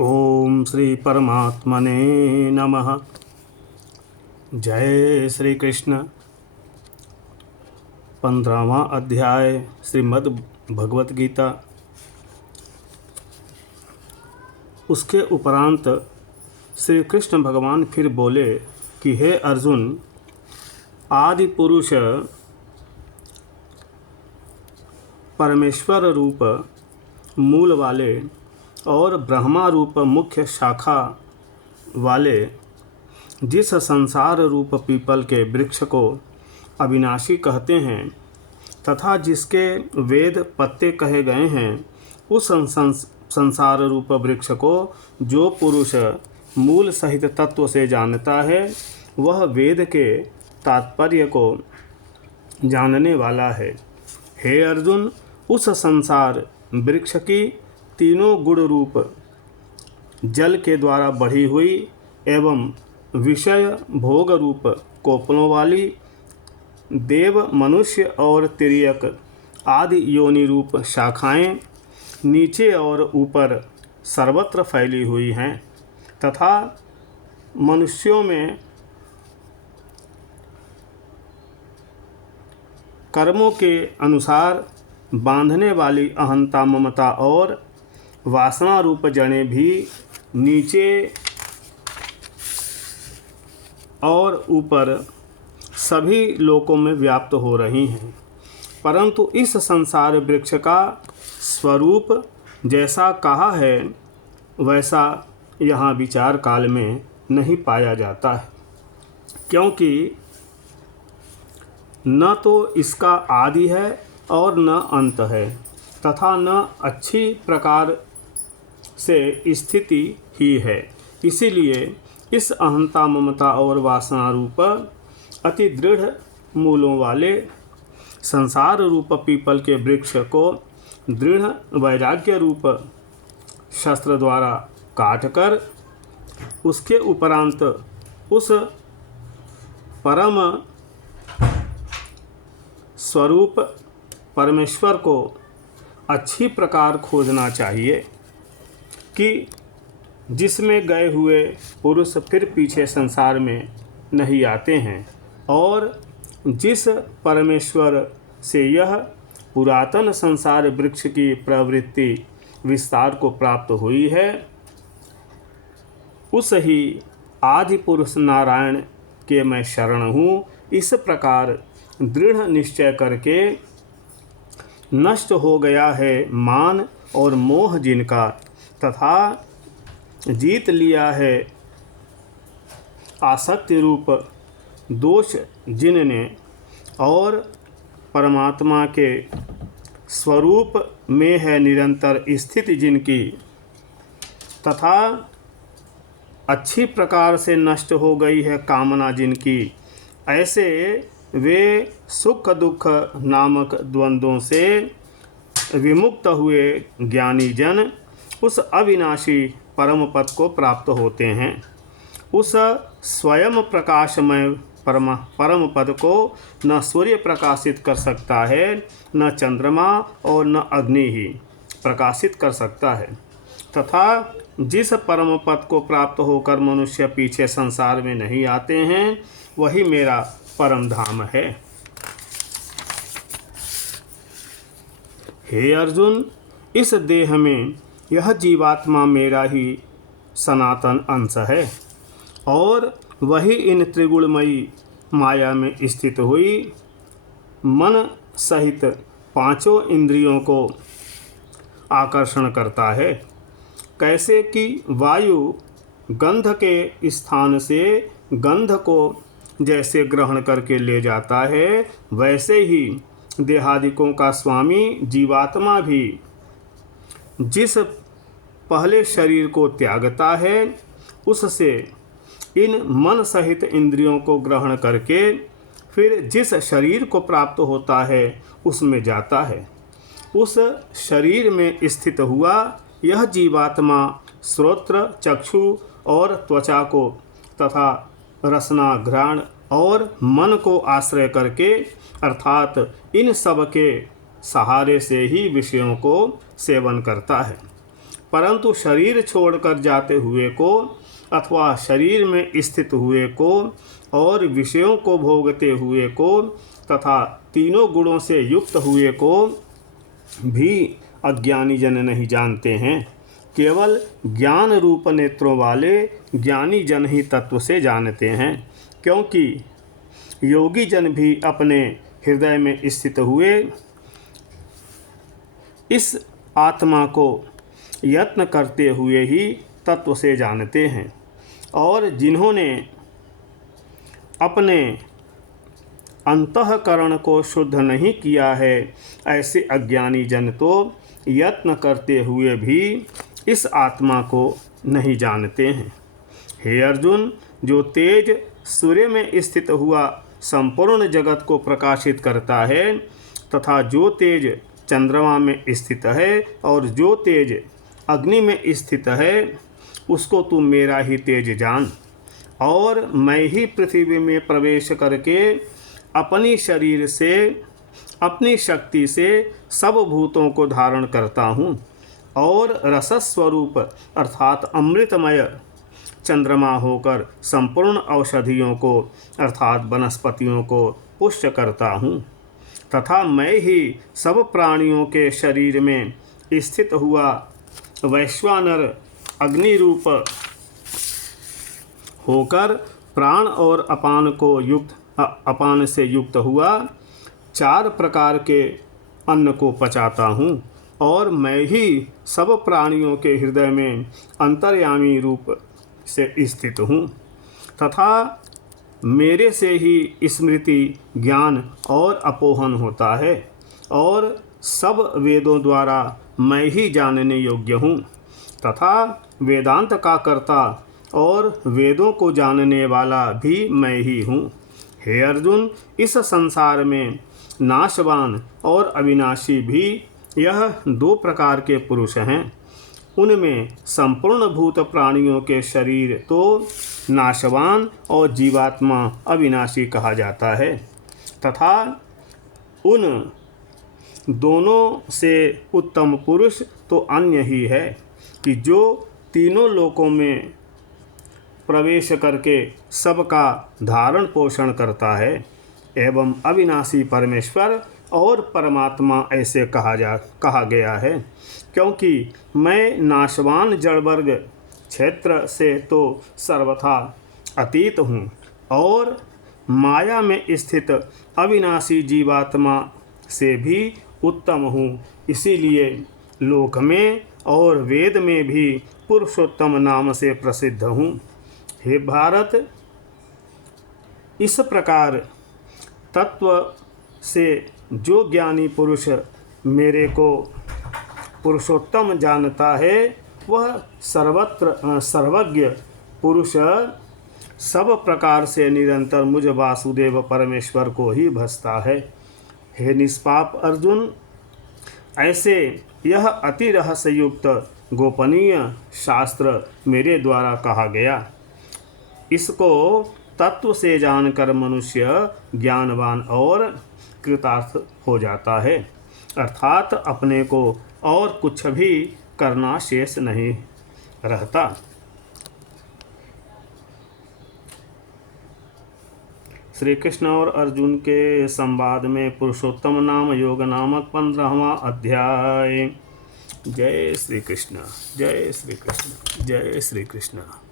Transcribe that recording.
ओम श्री परमात्मने नमः। जय श्री कृष्ण। 15वां अध्याय श्रीमद् भगवत गीता। उसके उपरांत श्री कृष्ण भगवान फिर बोले कि हे अर्जुन, आदि पुरुष परमेश्वर रूप मूल वाले और ब्रह्मा रूप मुख्य शाखा वाले जिस संसार रूप पीपल के वृक्ष को अविनाशी कहते हैं तथा जिसके वेद पत्ते कहे गए हैं, उस संसार रूप वृक्ष को जो पुरुष मूल सहित तत्व से जानता है, वह वेद के तात्पर्य को जानने वाला है। हे अर्जुन, उस संसार वृक्ष की तीनों गुण रूप जल के द्वारा बढ़ी हुई एवं विषय भोग रूप कोपलों वाली देव, मनुष्य और तिर्यक आदि योनि रूप शाखाएं नीचे और ऊपर सर्वत्र फैली हुई हैं तथा मनुष्यों में कर्मों के अनुसार बांधने वाली अहंता, ममता और वासना रूप जड़ें भी नीचे और ऊपर सभी लोकों में व्याप्त हो रही हैं, परंतु इस संसार वृक्ष का स्वरूप जैसा कहा है वैसा यहाँ विचार काल में नहीं पाया जाता है, क्योंकि न तो इसका आदि है और न अंत है तथा न अच्छी प्रकार से स्थिति ही है। इसीलिए इस अहंता, ममता और वासना रूप अति दृढ़ मूलों वाले संसार रूप पीपल के वृक्ष को दृढ़ वैराग्य रूप शस्त्र द्वारा काटकर उसके उपरांत उस परम स्वरूप परमेश्वर को अच्छी प्रकार खोजना चाहिए कि जिसमें गए हुए पुरुष फिर पीछे संसार में नहीं आते हैं और जिस परमेश्वर से यह पुरातन संसार वृक्ष की प्रवृत्ति विस्तार को प्राप्त हुई है, उस ही आदि पुरुष नारायण के मैं शरण हूँ। इस प्रकार दृढ़ निश्चय करके नष्ट हो गया है मान और मोह जिनका, तथा जीत लिया है आसक्ति रूप दोष जिनने, और परमात्मा के स्वरूप में है निरंतर स्थिति जिनकी, तथा अच्छी प्रकार से नष्ट हो गई है कामना जिनकी, ऐसे वे सुख दुख नामक द्वंद्वों से विमुक्त हुए ज्ञानी जन उस अविनाशी परम पद को प्राप्त होते हैं। उस स्वयं प्रकाशमय परम पद को न सूर्य प्रकाशित कर सकता है, न चंद्रमा और न अग्नि ही प्रकाशित कर सकता है, तथा जिस परम पद को प्राप्त होकर मनुष्य पीछे संसार में नहीं आते हैं, वही मेरा परम धाम है। हे अर्जुन, इस देह में यह जीवात्मा मेरा ही सनातन अंश है और वही इन त्रिगुणमयी माया में स्थित हुई मन सहित पांचों इंद्रियों को आकर्षण करता है। कैसे कि वायु गंध के स्थान से गंध को जैसे ग्रहण करके ले जाता है, वैसे ही देहादिकों का स्वामी जीवात्मा भी जिस पहले शरीर को त्यागता है, उससे इन मन सहित इंद्रियों को ग्रहण करके फिर जिस शरीर को प्राप्त होता है उसमें जाता है। उस शरीर में स्थित हुआ यह जीवात्मा श्रोत्र, चक्षु और त्वचा को तथा रसना, घ्राण और मन को आश्रय करके अर्थात इन सब के सहारे से ही विषयों को सेवन करता है। परंतु शरीर छोड़कर जाते हुए को अथवा शरीर में स्थित हुए को और विषयों को भोगते हुए को तथा तीनों गुणों से युक्त हुए को भी अज्ञानी जन नहीं जानते हैं। केवल ज्ञान रूप नेत्रों वाले ज्ञानी जन ही तत्व से जानते हैं, क्योंकि योगी जन भी अपने हृदय में स्थित हुए इस आत्मा को यत्न करते हुए ही तत्व से जानते हैं, और जिन्होंने अपने अंतःकरण को शुद्ध नहीं किया है ऐसे अज्ञानी जन तो यत्न करते हुए भी इस आत्मा को नहीं जानते हैं। हे अर्जुन, जो तेज सूर्य में स्थित हुआ संपूर्ण जगत को प्रकाशित करता है तथा जो तेज चंद्रमा में स्थित है और जो तेज अग्नि में स्थित है, उसको तू मेरा ही तेज जान। और मैं ही पृथ्वी में प्रवेश करके अपनी शरीर से अपनी शक्ति से सब भूतों को धारण करता हूँ और रसस्वरूप अर्थात अमृतमय चंद्रमा होकर संपूर्ण औषधियों को अर्थात वनस्पतियों को पुष्ट करता हूँ, तथा मैं ही सब प्राणियों के शरीर में स्थित हुआ वैश्वानर अग्नि रूप होकर प्राण और अपान से युक्त हुआ 4 प्रकार के अन्न को पचाता हूँ, और मैं ही सब प्राणियों के हृदय में अंतर्यामी रूप से स्थित हूँ, तथा मेरे से ही स्मृति ज्ञान और अपोहन होता है, और सब वेदों द्वारा मैं ही जानने योग्य हूँ, तथा वेदांत का कर्ता और वेदों को जानने वाला भी मैं ही हूँ। हे अर्जुन, इस संसार में नाशवान और अविनाशी भी यह 2 प्रकार के पुरुष हैं। उनमें संपूर्ण भूत प्राणियों के शरीर तो नाशवान और जीवात्मा अविनाशी कहा जाता है, तथा उन दोनों से उत्तम पुरुष तो अन्य ही है कि जो तीनों लोकों में प्रवेश करके सबका धारण पोषण करता है, एवं अविनाशी परमेश्वर और परमात्मा ऐसे कहा गया है, क्योंकि मैं नाशवान जड़वर्ग क्षेत्र से तो सर्वथा अतीत हूँ और माया में स्थित अविनाशी जीवात्मा से भी उत्तम हूँ। इसीलिए लोक में और वेद में भी पुरुषोत्तम नाम से प्रसिद्ध हूँ। हे भारत, इस प्रकार तत्व से जो ज्ञानी पुरुष मेरे को पुरुषोत्तम जानता है, वह सर्वज्ञ पुरुष सब प्रकार से निरंतर मुझ वासुदेव परमेश्वर को ही भजता है। हे निष्पाप अर्जुन, ऐसे यह अति रहस्ययुक्त गोपनीय शास्त्र मेरे द्वारा कहा गया। इसको तत्व से जानकर मनुष्य ज्ञानवान और कृतार्थ हो जाता है, अर्थात अपने को और कुछ भी करना शेष नहीं रहता। श्री कृष्ण और अर्जुन के संवाद में पुरुषोत्तम नाम योग नामक 15वां अध्याय। जय श्री कृष्ण, जय श्री कृष्ण, जय श्री कृष्ण।